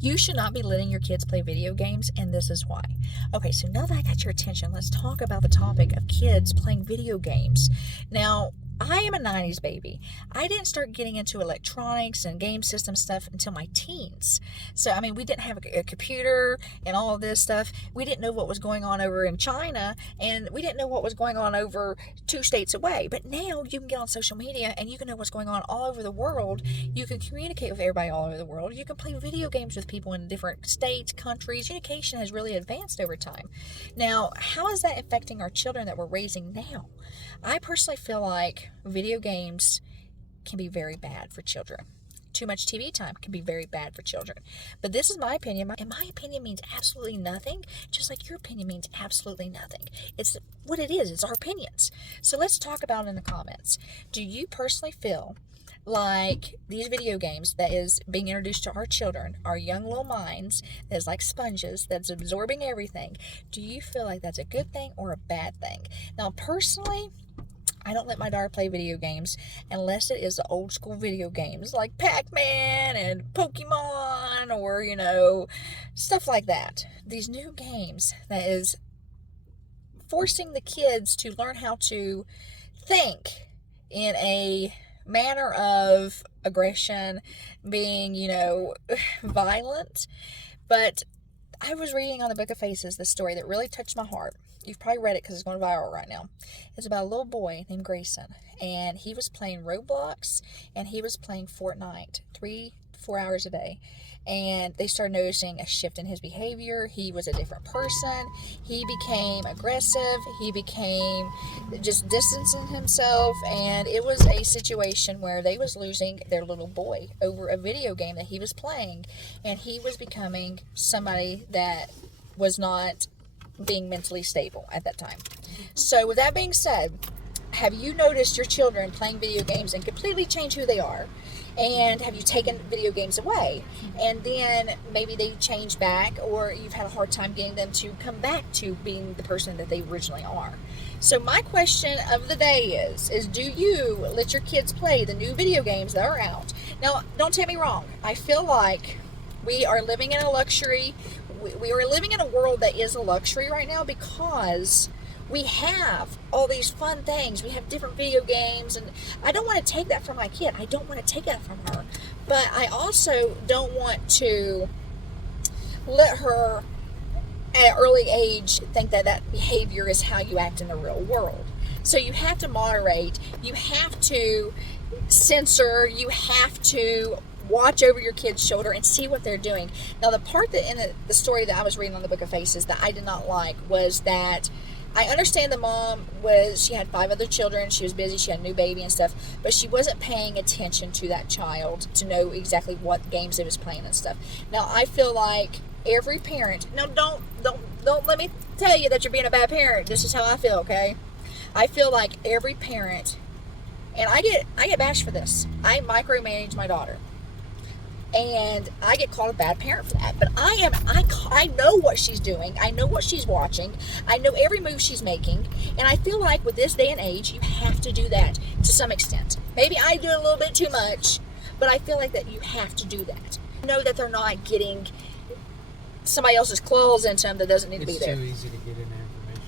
You should not be letting your kids play video games, and this is why. Okay, so now that I got your attention, let's talk about the topic of kids playing video games. Now, I am a 90s baby. I didn't start getting into electronics and game system stuff until my teens. So, I mean, we didn't have a computer and all of this stuff. We didn't know what was going on over in China, and we didn't know what was going on over 2 states away. But now you can get on social media and you can know what's going on all over the world. You can communicate with everybody all over the world. You can play video games with people in different states, countries. Communication has really advanced over time. Now, how is that affecting our children that we're raising now? I personally feel like video games can be very bad for children. Too much TV time can be very bad for children. But this is my opinion, and my opinion means absolutely nothing, just like your opinion means absolutely nothing. It's what it is. It's our opinions. So let's talk about it in the comments. Do you personally feel like these video games that is being introduced to our children, our young little minds, that's like sponges, that's absorbing everything, do you feel like that's a good thing or a bad thing? Now, personally, I don't let my daughter play video games unless it is the old school video games like Pac-Man and Pokemon or, stuff like that. These new games that is forcing the kids to learn how to think in a manner of aggression, being, violent. But I was reading on the Book of Faces this story that really touched my heart. You've probably read it because it's going viral right now. It's about a little boy named Grayson, and he was playing Roblox and he was playing Fortnite 3-4 hours a day. And they started noticing a shift in his behavior. He was a different person. He became aggressive. He became just distancing himself. And it was a situation where they was losing their little boy over a video game that he was playing. And he was becoming somebody that was not being mentally stable at that time. So with that being said, have you noticed your children playing video games and completely change who they are? And have you taken video games away? And then maybe they change back, or you've had a hard time getting them to come back to being the person that they originally are. So my question of the day is do you let your kids play the new video games that are out? Now, don't take me wrong. I feel like we are living in a luxury. We are living in a world that is a luxury right now because we have all these fun things. We have different video games, and I don't want to take that from my kid. I don't want to take that from her. But I also don't want to let her at an early age think that that behavior is how you act in the real world. So you have to moderate. You have to censor. You have to watch over your kid's shoulder and see what they're doing. Now, the part that in the story that I was reading on the Book of Faces that I did not like was that I understand the mom she had 5 other children, she was busy, she had a new baby and stuff, but she wasn't paying attention to that child to know exactly what games they was playing and stuff. Now, I feel like every parent, no, don't let me tell you that you're being a bad parent. This is how I feel, okay? I feel like every parent, and I get bashed for this. I micromanage my daughter. And I get called a bad parent for that. But I know what she's doing. I know what she's watching. I know every move she's making. And I feel like with this day and age, you have to do that to some extent. Maybe I do a little bit too much, but I feel like that you have to do that. Know that they're not getting somebody else's claws into them that doesn't need to be there. It's too easy to get into information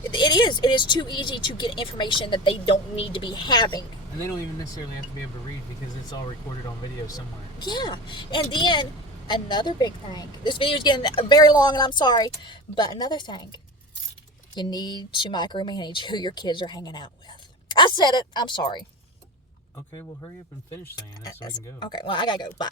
these days. It is. It is too easy to get information that they don't need to be having. And they don't even necessarily have to be able to read because it's all recorded on video somewhere. Yeah. And then another big thing. This video is getting very long and I'm sorry. But another thing. You need to micromanage who your kids are hanging out with. I said it. I'm sorry. Okay, well, hurry up and finish saying it so we can go. Okay. Well, I got to go. Bye.